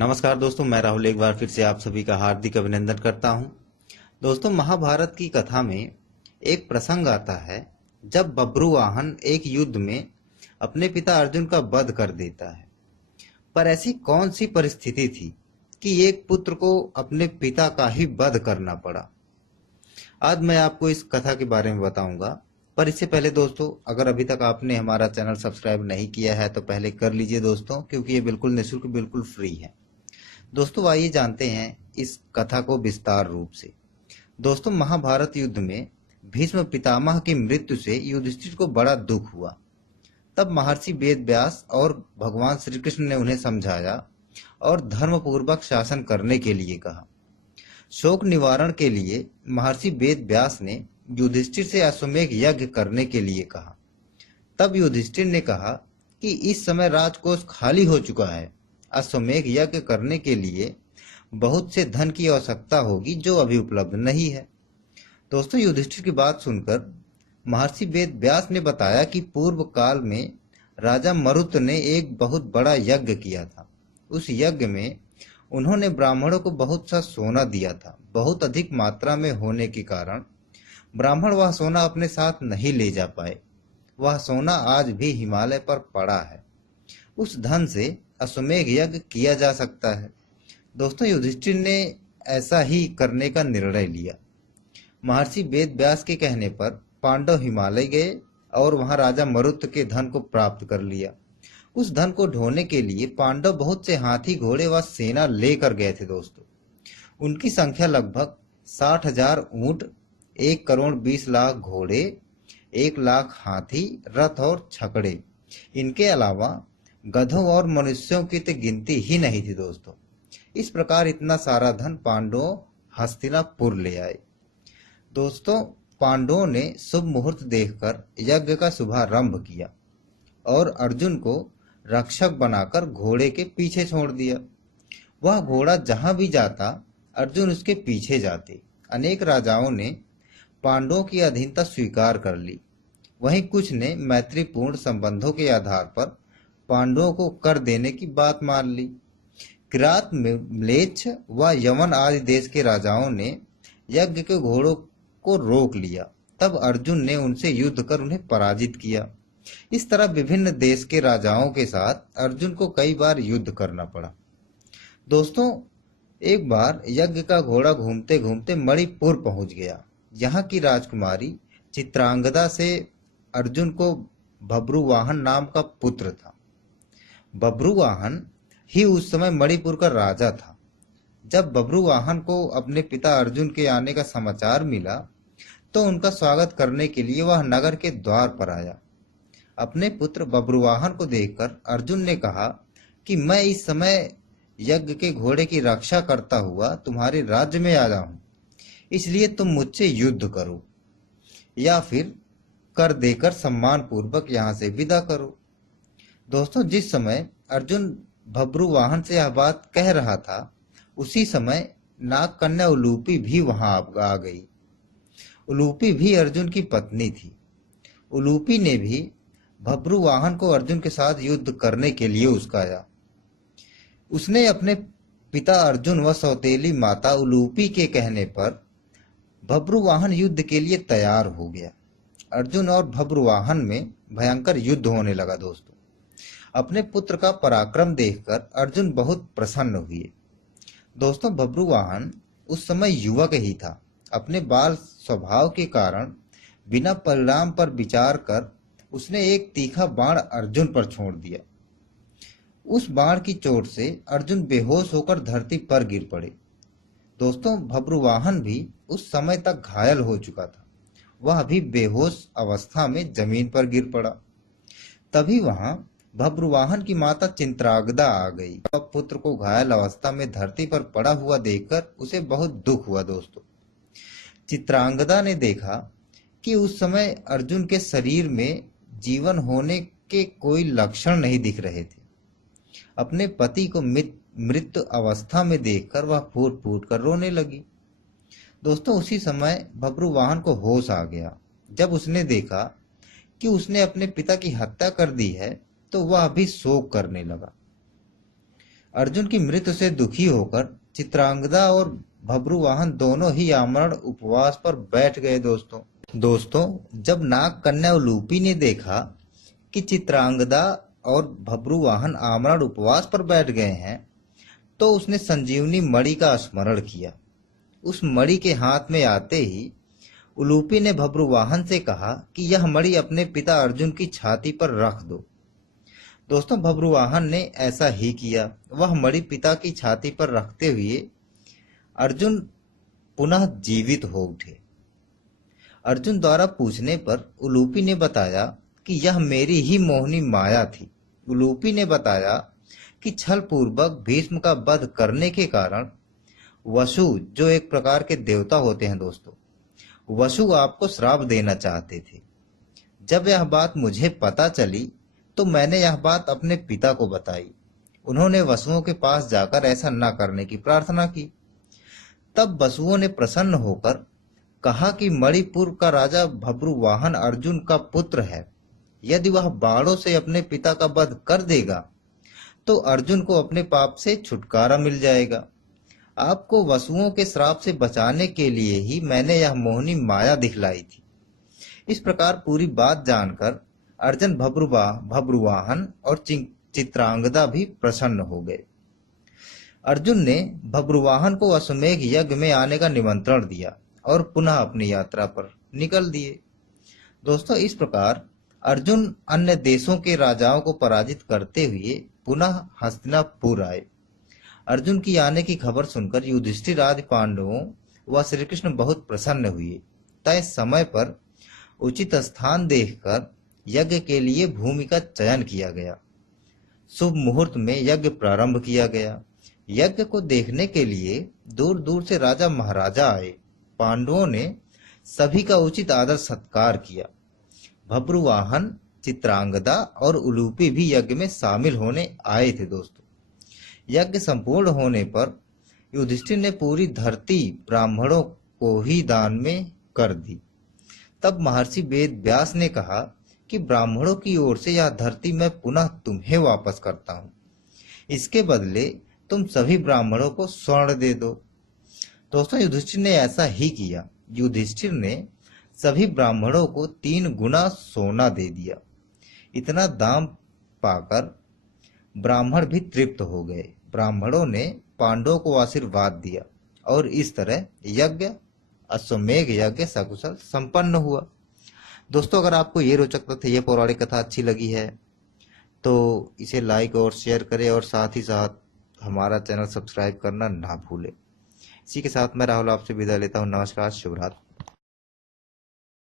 नमस्कार दोस्तों, मैं राहुल एक बार फिर से आप सभी का हार्दिक अभिनंदन करता हूं। दोस्तों, महाभारत की कथा में एक प्रसंग आता है जब बब्रुवाहन एक युद्ध में अपने पिता अर्जुन का वध कर देता है। पर ऐसी कौन सी परिस्थिति थी कि एक पुत्र को अपने पिता का ही वध करना पड़ा। आज मैं आपको इस कथा के बारे में बताऊंगा। पर इससे पहले दोस्तों, अगर अभी तक आपने हमारा चैनल सब्सक्राइब नहीं किया है तो पहले कर लीजिए दोस्तों, क्योंकि ये बिल्कुल निःशुल्क, बिल्कुल फ्री है। दोस्तों, आइए जानते हैं इस कथा को विस्तार रूप से। दोस्तों, महाभारत युद्ध में भीष्म पितामह की मृत्यु से युधिष्ठिर को बड़ा दुख हुआ। तब महर्षि वेद व्यास और भगवान श्री कृष्ण ने उन्हें समझाया और धर्म पूर्वक शासन करने के लिए कहा। शोक निवारण के लिए महर्षि वेद व्यास ने युधिष्ठिर से अश्वमेध यज्ञ करने के लिए कहा। तब युधिष्ठिर ने कहा कि इस समय राजकोष खाली हो चुका है, अश्वमेध यज्ञ करने के लिए बहुत से धन की आवश्यकता होगी जो अभी उपलब्ध नहीं है। दोस्तों, युधिष्ठिर की बात सुनकर महर्षि वेद व्यास ने बताया कि पूर्व काल में राजा मरुत ने एक बहुत बड़ा यज्ञ किया था। उस यज्ञ में उन्होंने ब्राह्मणों को बहुत सा सोना दिया था। बहुत अधिक मात्रा में होने के कारण ब्राह्मण वह सोना अपने साथ नहीं ले जा पाए। वह सोना आज भी हिमालय पर पड़ा है। उस धन से अश्वमेध यज्ञ किया जा सकता है। दोस्तों, युधिष्ठिर ने ऐसा ही करने का निर्णय लिया। महर्षि वेद व्यास के कहने पर पांडव हिमालय गए और वहां राजा मरुत के धन को प्राप्त कर लिया। उस धन को ढोने के लिए पांडव बहुत से हाथी, घोड़े व सेना लेकर गए थे। दोस्तों, उनकी संख्या लगभग 60,000 ऊंट, 1,20,00,000 घोड़े, 1,00,000 हाथी, रथ और छकड़े। इनके अलावा गधों और मनुष्यों की तो गिनती ही नहीं थी। दोस्तों, इस प्रकार इतना सारा धन पांडवों हस्तिनापुर ले आए। दोस्तों, पांडवों ने शुभ मुहूर्त देखकर यज्ञ का शुभारंभ किया और अर्जुन को रक्षक बनाकर घोड़े के पीछे छोड़ दिया। वह घोड़ा जहां भी जाता, अर्जुन उसके पीछे जाते। अनेक राजाओं ने पांडवों की अधीनता स्वीकार कर ली। वहीं कुछ ने मैत्रीपूर्ण संबंधों के आधार पर पांडवों को कर देने की बात मान ली। किरात, म्लेच्छ व यवन आदि देश के राजाओं ने यज्ञ के घोड़ों को रोक लिया। तब अर्जुन ने उनसे युद्ध कर उन्हें पराजित किया। इस तरह विभिन्न देश के राजाओं के साथ अर्जुन को कई बार युद्ध करना पड़ा। दोस्तों, एक बार यज्ञ का घोड़ा घूमते घूमते मणिपुर पहुंच गया। यहाँ की राजकुमारी चित्रांगदा से अर्जुन को बब्रुवाहन नाम का पुत्र था। बब्रुवाहन ही उस समय मणिपुर का राजा था। जब बब्रुवाहन को अपने पिता अर्जुन के आने का समाचार मिला तो उनका स्वागत करने के लिए वह नगर के द्वार पर आया। अपने पुत्र बब्रुवाहन को देखकर अर्जुन ने कहा कि मैं इस समय यज्ञ के घोड़े की रक्षा करता हुआ तुम्हारे राज्य में आया हूं, इसलिए तुम मुझसे युद्ध करो या फिर कर देकर सम्मान पूर्वक यहां से विदा करो। दोस्तों, जिस समय अर्जुन बब्रुवाहन से यह बात कह रहा था, उसी समय नाग कन्या उलूपी भी वहां आ गई। उलूपी भी अर्जुन की पत्नी थी। उलूपी ने भी बब्रुवाहन को अर्जुन के साथ युद्ध करने के लिए उकसाया। उसने अपने पिता अर्जुन व सौतेली माता उलूपी के कहने पर बब्रुवाहन युद्ध के लिए तैयार हो गया। अर्जुन और बब्रुवाहन में भयंकर युद्ध होने लगा। दोस्तों, अपने पुत्र का पराक्रम देखकर अर्जुन बहुत प्रसन्न हुए। दोस्तों, बब्रुवाहन उस समय युवक ही था। अपने बाल स्वभाव के कारण बिना परिणाम पर विचार कर उसने एक तीखा बाण अर्जुन पर छोड़ दिया। उस बाण की चोट से अर्जुन बेहोश होकर धरती पर गिर पड़े। दोस्तों, बब्रुवाहन भी उस समय तक घायल हो चुका था। वह भी बेहोश अवस्था में जमीन पर गिर पड़ा। तभी वहां बब्रुवाहन की माता चित्रांगदा आ गई। पुत्र को घायल अवस्था में धरती पर पड़ा हुआ देखकर उसे बहुत दुख हुआ। दोस्तों, चित्रांगदा ने देखा कि उस समय अर्जुन के शरीर में जीवन होने के कोई लक्षण नहीं दिख रहे थे। अपने पति को मृत अवस्था में देखकर वह फूट फूट कर रोने लगी। दोस्तों, उसी समय बब्रुवाहन को होश आ गया। जब उसने देखा कि उसने अपने पिता की हत्या कर दी है तो वह भी शोक करने लगा। अर्जुन की मृत्यु से दुखी होकर चित्रांगदा और भब्रुवाहन दोनों ही आमरण उपवास पर बैठ गए। दोस्तों जब नाग कन्या उलूपी ने देखा कि चित्रांगदा और भब्रुवाहन आमरण उपवास पर बैठ गए हैं, तो उसने संजीवनी मणि का स्मरण किया। उस मणि के हाथ में आते ही उलूपी ने भब्रुवाहन से कहा कि यह मणि अपने पिता अर्जुन की छाती पर रख दो। दोस्तों भब्रुवाहन ने ऐसा ही किया। वह मणि पिता की छाती पर रखते हुए अर्जुन पुनः जीवित हो उठे। अर्जुन द्वारा पूछने पर उलूपी ने बताया कि यह मेरी ही मोहिनी माया थी। उलूपी ने बताया कि छल पूर्वक भीष्म का वध करने के कारण वसु, जो एक प्रकार के देवता होते हैं दोस्तों, वसु आपको श्राप देना चाहते थे। जब यह बात मुझे पता चली तो मैंने यह बात अपने पिता को बताई। उन्होंने वसुओं के पास जाकर ऐसा न करने की प्रार्थना की। तब वसुओं ने प्रसन्न होकर कहा कि मणिपुर का राजा भब्रुवाहन अर्जुन का पुत्र है। यदि वह बाणों से अपने पिता का वध कर देगा तो अर्जुन को अपने पाप से छुटकारा मिल जाएगा। आपको वसुओं के श्राप से बचाने के लिए ही मैंने यह मोहिनी माया दिखलाई थी। इस प्रकार पूरी बात जानकर अर्जुन भब्रुवाहन और चित्रांगदा भी प्रसन्न हो गए। अर्जुन ने भब्रुवाहन को अश्वमेघ यज्ञ में आने का निमंत्रण दिया और पुनः अपनी यात्रा पर निकल दिए। दोस्तों इस प्रकार अर्जुन अन्य देशों के राजाओं को पराजित करते हुए पुनः हस्तिनापुर आए। अर्जुन की आने की खबर सुनकर युधिष्ठिर आदि पांडवों व श्री कृष्ण बहुत प्रसन्न हुए। तय समय पर उचित स्थान देखकर यज्ञ के लिए भूमि का चयन किया गया। शुभ मुहूर्त में यज्ञ प्रारंभ किया गया। यज्ञ को देखने के लिए दूर दूर से राजा महाराजा आए। पांडवों ने सभी का उचित आदर सत्कार किया। भब्रुवाहन, चित्रांगदा और उलूपी भी यज्ञ में शामिल होने आए थे। दोस्तों यज्ञ संपूर्ण होने पर युधिष्ठिर ने पूरी धरती ब्राह्मणों को ही दान में कर दी। तब महर्षि वेद व्यास ने कहा कि ब्राह्मणों की ओर से यह धरती मैं पुनः तुम्हें वापस करता हूं। इसके बदले तुम सभी ब्राह्मणों को स्वर्ण दे दो। दोस्तों युधिष्ठिर ने ऐसा ही किया। युधिष्ठिर ने सभी ब्राह्मणों को 3 गुना सोना दे दिया। इतना दाम पाकर ब्राह्मण भी तृप्त हो गए। ब्राह्मणों ने पांडवों को आशीर्वाद दिया और इस तरह यज्ञ, अश्वमेघ यज्ञ सकुशल संपन्न हुआ। दोस्तों अगर आपको ये रोचक तथ्य, ये पौराणिक कथा अच्छी लगी है तो इसे लाइक और शेयर करें और साथ ही साथ हमारा चैनल सब्सक्राइब करना ना भूलें। इसी के साथ मैं राहुल आपसे विदा लेता हूँ। नमस्कार, शुभ रात्रि।